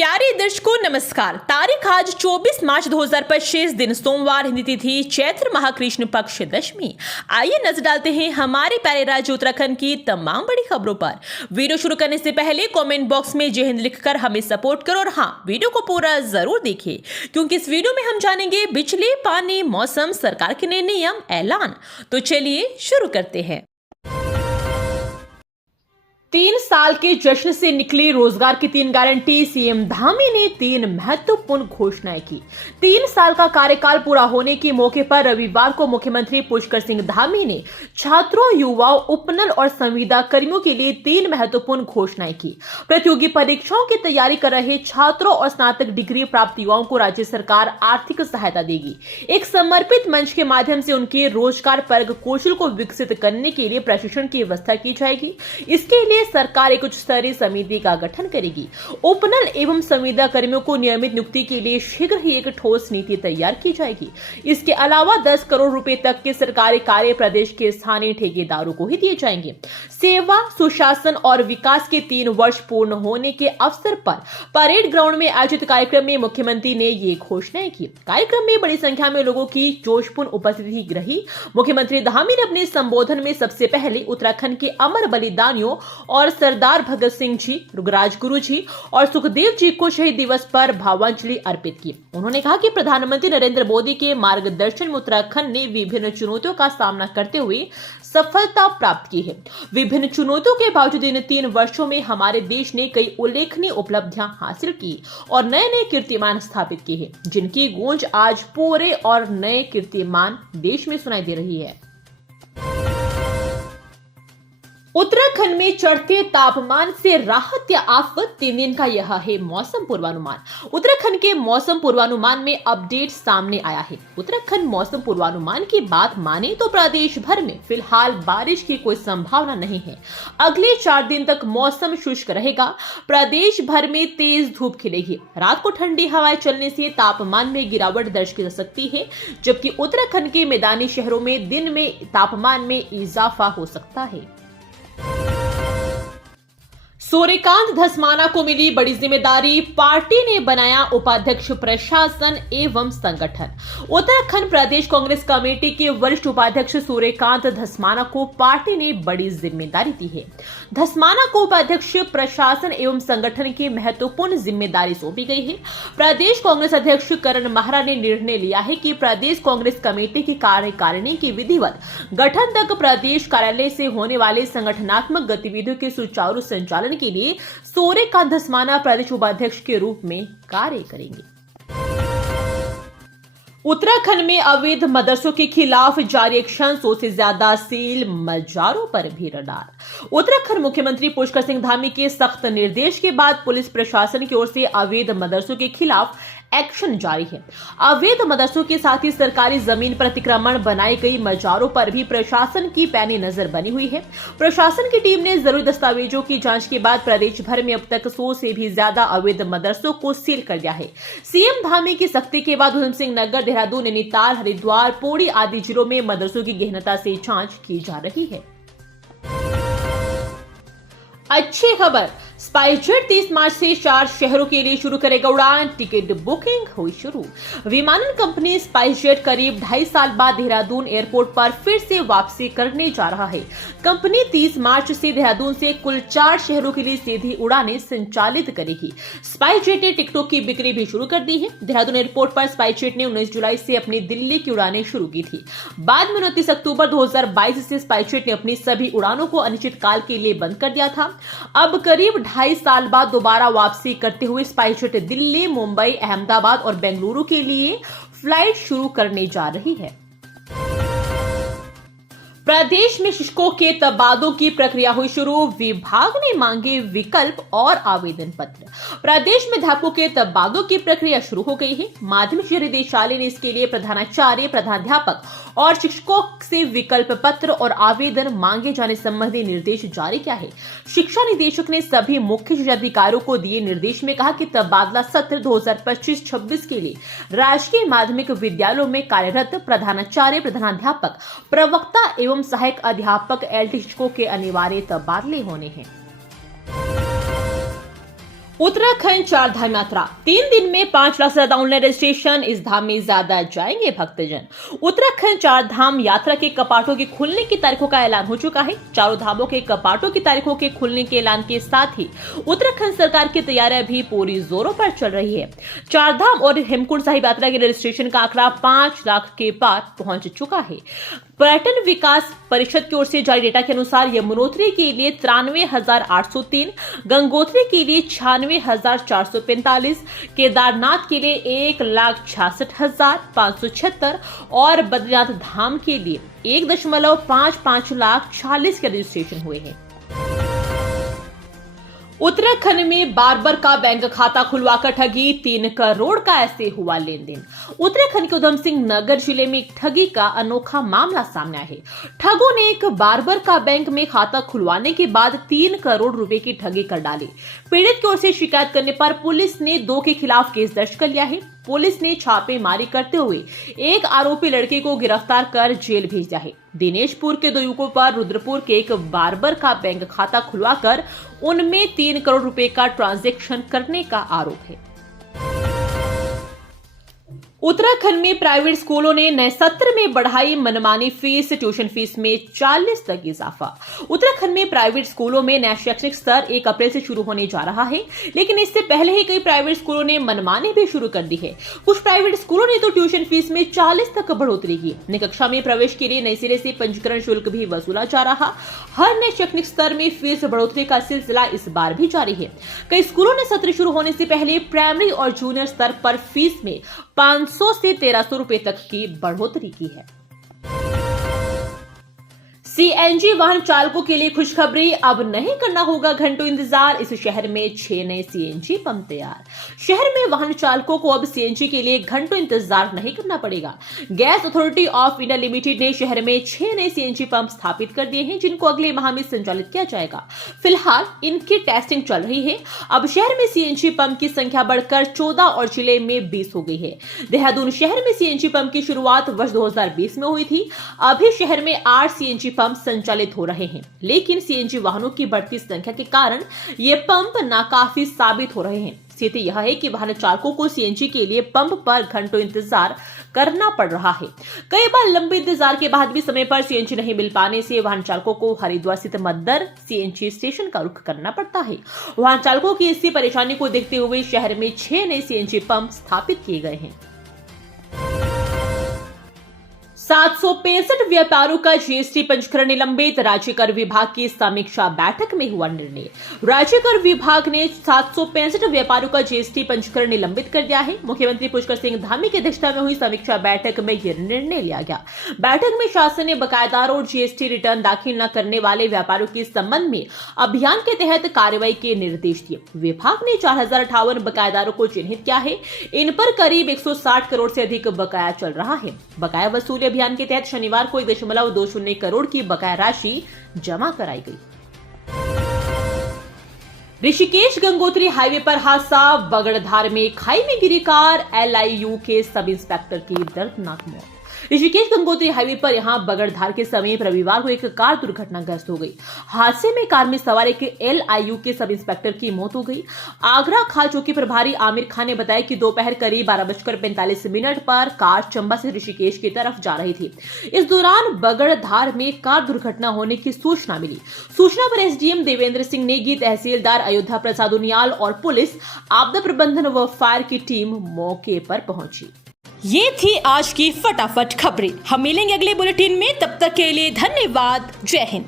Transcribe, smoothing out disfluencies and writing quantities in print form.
प्यारे दर्शकों नमस्कार। तारीख आज 24 मार्च 2025 दिन सोमवार, हिंदी तिथि चैत्र माह कृष्ण पक्ष दशमी। आइए नजर डालते हैं हमारे प्यारे राज्य उत्तराखंड की तमाम बड़ी खबरों पर। वीडियो शुरू करने से पहले कमेंट बॉक्स में जय हिंद लिखकर हमें सपोर्ट करो और हाँ, वीडियो को पूरा जरूर देखिए क्योंकि इस वीडियो में हम जानेंगे बिजली, पानी, मौसम, सरकार के नए नियम, ऐलान। तो चलिए शुरू करते हैं। 3 साल के जश्न से निकली रोजगार की 3 गारंटी। सीएम धामी ने 3 महत्वपूर्ण घोषणाएं की। 3 साल का कार्यकाल पूरा होने के मौके पर रविवार को मुख्यमंत्री पुष्कर सिंह धामी ने छात्रों, युवाओं, उपनल और संविदा कर्मियों के लिए 3 महत्वपूर्ण घोषणाएं की। प्रतियोगी परीक्षाओं की तैयारी कर रहे छात्रों और स्नातक डिग्री प्राप्त युवाओं को राज्य सरकार आर्थिक सहायता देगी। एक समर्पित मंच के माध्यम से उनके रोजगार परक कौशल को विकसित करने के लिए प्रशिक्षण की व्यवस्था की जाएगी। इसके लिए सरकार एक उच्च स्तरीय समिति का गठन करेगी। उपनल एवं संविदा कर्मियों को नियमित नियुक्ति के लिए शीघ्र ही एक ठोस नीति तैयार की जाएगी। इसके अलावा 10 करोड़ रुपए तक के सरकारी कार्य प्रदेश के स्थानीय ठेकेदारों को ही दिए जाएंगे। सेवा, सुशासन और विकास के 3 वर्ष पूर्ण होने के अवसर पर परेड ग्राउंड में आयोजित कार्यक्रम में मुख्यमंत्री ने ये घोषणाएं की। कार्यक्रम में बड़ी संख्या में लोगों की जोशपूर्ण उपस्थिति रही। मुख्यमंत्री धामी ने अपने संबोधन में सबसे पहले उत्तराखंड के अमर बलिदानियों और सरदार भगत सिंह जी, राजगुरु जी और सुखदेव जी को शहीद दिवस पर भावांजलि अर्पित की। उन्होंने कहा कि प्रधानमंत्री नरेंद्र मोदी के मार्गदर्शन में उत्तराखंड ने विभिन्न चुनौतियों का सामना करते हुए सफलता प्राप्त की है। विभिन्न चुनौतियों के बावजूद इन 3 वर्षों में हमारे देश ने कई उल्लेखनीय उपलब्धियां हासिल की और नए नए कीर्तिमान स्थापित किए हैं, जिनकी गूंज आज पूरे और नए कीर्तिमान देश में सुनाई दे रही है। उत्तराखंड में चढ़ते तापमान से राहत या आफत, 3 दिन का यह है मौसम पूर्वानुमान। उत्तराखंड के मौसम पूर्वानुमान में अपडेट सामने आया है। उत्तराखंड मौसम पूर्वानुमान की बात माने तो प्रदेश भर में फिलहाल बारिश की कोई संभावना नहीं है। अगले 4 दिन तक मौसम शुष्क रहेगा। प्रदेश भर में तेज धूप खिलेगी। रात को ठंडी हवाएं चलने से तापमान में गिरावट दर्ज की जा सकती है, जबकि उत्तराखंड के मैदानी शहरों में दिन में तापमान में इजाफा हो सकता है। सूर्यकांत धस्माना को मिली बड़ी जिम्मेदारी। पार्टी ने बनाया उपाध्यक्ष प्रशासन एवं संगठन। उत्तराखंड प्रदेश कांग्रेस कमेटी के वरिष्ठ उपाध्यक्ष सूर्यकांत धस्माना को पार्टी ने बड़ी जिम्मेदारी दी है। धस्माना को उपाध्यक्ष प्रशासन एवं संगठन की महत्वपूर्ण जिम्मेदारी सौंपी गई है। प्रदेश कांग्रेस अध्यक्ष करण महरा ने निर्णय लिया है कि प्रदेश कांग्रेस कमेटी की कार्यकारिणी की विधिवत गठन तक प्रदेश कार्यालय से होने वाले संगठनात्मक गतिविधियों के सुचारू संचालन के लिए सूर्यकांत धस्माना प्रदेश उपाध्यक्ष के रूप में कार्य करेंगे। उत्तराखंड में अवैध मदरसों के खिलाफ जारी एक्शन, 100 से ज्यादा सील, मजारों पर भी रडार। उत्तराखंड मुख्यमंत्री पुष्कर सिंह धामी के सख्त निर्देश के बाद पुलिस प्रशासन की ओर से अवैध मदरसों के खिलाफ एक्शन जारी है। अवैध मदरसों के साथ ही सरकारी जमीन पर अतिक्रमण बनाई गई मजारों पर भी प्रशासन की पैनी नजर बनी हुई है। प्रशासन की टीम ने जरूरी दस्तावेजों की जांच के बाद प्रदेश भर में अब तक 100 से भी ज्यादा अवैध मदरसों को सील कर दिया है। सीएम धामी की सख्ती के बाद उधम सिंह नगर, देहरादून, नैनीताल, हरिद्वार, पौड़ी आदि जिलों में मदरसों की गहनता से जांच की जा रही है। अच्छी खबर, स्पाइसजेट 30 मार्च से 4 शहरों के लिए शुरू करेगा उड़ान। टिकट बुकिंग हुई शुरू। विमानन कंपनी स्पाइसजेट करीब 2.5 साल बाद देहरादून एयरपोर्ट पर फिर से वापसी करने जा रहा है। कंपनी 30 मार्च से देहरादून से कुल 4 शहरों के लिए सीधी उड़ानें संचालित करेगी। स्पाइसजेट ने टिकटों की बिक्री भी शुरू कर दी है। देहरादून एयरपोर्ट पर स्पाइसजेट ने 19 जुलाई से अपनी दिल्ली की उड़ानें शुरू की थी। बाद में 29 अक्टूबर 2022 से स्पाइसजेट ने अपनी सभी उड़ानों को अनिश्चितकाल के लिए बंद कर दिया था। अब करीब 2.5 साल बाद दोबारा वापसी करते हुए स्पाइसजेट दिल्ली, मुंबई, अहमदाबाद और बेंगलुरु के लिए फ्लाइट शुरू करने जा रही है। प्रदेश में शिक्षकों के तबादलों की प्रक्रिया हुई शुरू। विभाग ने मांगे विकल्प और आवेदन पत्र। प्रदेश में अध्यापकों के तबादलों की प्रक्रिया शुरू हो गई है। माध्यमिक शिक्षा निदेशालय ने इसके लिए प्रधानाचार्य, प्रधानाध्यापक और शिक्षकों से विकल्प पत्र और आवेदन मांगे जाने संबंधी निर्देश जारी किया है। शिक्षा निदेशक ने सभी मुख्य शिक्षा अधिकारियों को दिए निर्देश में कहा कि तबादला सत्र 2025-26 के लिए राजकीय माध्यमिक विद्यालयों में कार्यरत प्रधानाचार्य, प्रधानाध्यापक, प्रवक्ता एवं सहायक अध्यापक, एलटी शिक्षकों के अनिवार्य तबादले होने हैं। उत्तराखंड चार धाम यात्रा 3 दिन में 5 लाख से ज्यादा ऑनलाइन रजिस्ट्रेशन। इस धाम में ज्यादा जाएंगे भक्तजन। उत्तराखंड चार धाम यात्रा के कपाटों के खुलने की तारीखों का ऐलान हो चुका है। चारों धामों के कपाटों की तारीखों के खुलने के ऐलान के साथ ही उत्तराखंड सरकार की तैयारियां भी पूरी जोरों पर चल रही है। चार धाम और हेमकुंड साहिब यात्रा के रजिस्ट्रेशन का आंकड़ा 5 लाख के पार पहुंच चुका है। पर्यटन विकास परिषद की ओर से जारी डेटा के अनुसार यमुनोत्री के लिए 93,803, गंगोत्री के लिए 96,445, केदारनाथ के लिए 1,66,576 और बद्रीनाथ धाम के लिए 1.55 लाख 40 के रजिस्ट्रेशन हुए हैं। उत्तराखंड में बार्बर का बैंक खाता खुलवाकर ठगी, 3 करोड़ का ऐसे हुआ लेन देन। उत्तराखंड के उधम सिंह नगर जिले में एक ठगी का अनोखा मामला सामने आया है। ठगों ने एक बार्बर का बैंक में खाता खुलवाने के बाद 3 करोड़ रुपए की ठगी कर डाली। पीड़ित की ओर से शिकायत करने पर पुलिस ने 2 के खिलाफ केस दर्ज कर लिया है। पुलिस ने छापेमारी करते हुए एक आरोपी लड़के को गिरफ्तार कर जेल भेज दिया है। दिनेशपुर के 2 युवकों पर रुद्रपुर के एक बार्बर का बैंक खाता खुलवाकर उनमें 3 करोड़ रुपए का ट्रांजैक्शन करने का आरोप है। उत्तराखंड में प्राइवेट स्कूलों ने नए सत्र में बढ़ाई मनमानी फीस, ट्यूशन फीस में 40 तक इजाफा। उत्तराखंड में प्राइवेट स्कूलों में नया शैक्षणिक सत्र 1 अप्रैल से शुरू होने जा रहा है, लेकिन इससे पहले ही कई प्राइवेट स्कूलों ने मनमानी भी शुरू कर दी है। कुछ प्राइवेट स्कूलों ने तो ट्यूशन फीस में 40 तक बढ़ोतरी की। नई कक्षा में प्रवेश के लिए नए सिरे से पंजीकरण शुल्क भी वसूला जा रहा। हर नए शैक्षणिक स्तर में फीस बढ़ोतरी का सिलसिला इस बार भी जारी है। कई स्कूलों ने सत्र शुरू होने से पहले प्राइमरी और जूनियर स्तर पर फीस में 500 से 1300 रुपए तक की बढ़ोतरी की है। सीएनजी वाहन चालकों के लिए खुशखबरी, अब नहीं करना होगा घंटों इंतजार। इस शहर में 6 नए सीएनजी पंप तैयार। शहर में वाहन चालकों को अब सीएनजी के लिए घंटों इंतजार नहीं करना पड़ेगा। Gas authority of India limited ने शहर में 6 नए सीएनजी पंप स्थापित कर दिए हैं, जिनको अगले माह में संचालित किया जाएगा। फिलहाल इनकी टेस्टिंग चल रही है। अब शहर में सीएनजी पंप की संख्या बढ़कर 14 और जिले में 20 हो गई है। देहरादून शहर में सीएनजी पंप की शुरुआत वर्ष 2020 में हुई थी। अभी शहर में 8 सीएनजी पंप संचालित हो रहे हैं, लेकिन सीएनजी वाहनों की बढ़ती संख्या के कारण ये पंप नाकाफी साबित हो रहे हैं। स्थिति यह है कि वाहन चालकों को सीएनजी के लिए पंप पर घंटों इंतजार करना पड़ रहा है। कई बार लंबे इंतजार के बाद भी समय पर सीएनजी नहीं मिल पाने से वाहन चालकों को हरिद्वार स्थित मद्दर सीएनजी स्टेशन का रुख करना पड़ता है। वाहन चालकों की इसी परेशानी को देखते हुए शहर में 6 नए सीएनजी पंप स्थापित किए गए हैं। 765 व्यापारियों का जीएसटी पंजीकरण निलंबित। राज्य कर विभाग की समीक्षा बैठक में हुआ निर्णय। राज्य कर विभाग ने 765 व्यापारियों का जीएसटी पंजीकरण निलंबित कर दिया है। मुख्यमंत्री पुष्कर सिंह धामी की अध्यक्षता में हुई समीक्षा बैठक में यह निर्णय लिया गया। बैठक में शासन ने बकायेदारों और जीएसटी रिटर्न दाखिल न करने वाले व्यापारियों के संबंध में अभियान के तहत कार्रवाई के निर्देश दिए। विभाग ने 4058 बकायेदारों को चिन्हित किया है। इन पर करीब 160 करोड़ से अधिक बकाया चल रहा है। बकाया वसूली अभियान के तहत शनिवार को 1.20 करोड़ की बकाया राशि जमा कराई गई। ऋषिकेश गंगोत्री हाईवे पर हादसा, बगड़धार में खाई में गिरी कार, LIU के सब इंस्पेक्टर की दर्दनाक मौत। ऋषिकेश गंगोत्री हाईवे पर यहां बगड़धार के समीप रविवार को एक कार दुर्घटनाग्रस्त हो गई। हादसे में कार में सवार एक LIU के सब इंस्पेक्टर की मौत हो गई। आगरा खाल चौकी प्रभारी आमिर खान ने बताया कि दोपहर करीब 12:45 पर कार चंबा से ऋषिकेश की तरफ जा रही थी। इस दौरान बगड़धार में कार दुर्घटना होने की सूचना मिली। सूचना पर SDM देवेंद्र सिंह नेगी, तहसीलदार अयोध्या प्रसाद उनियाल और पुलिस, आपदा प्रबंधन व फायर की टीम मौके पर पहुंची। ये थी आज की फटाफट खबरें। हम मिलेंगे अगले बुलेटिन में, तब तक के लिए धन्यवाद। जय हिंद।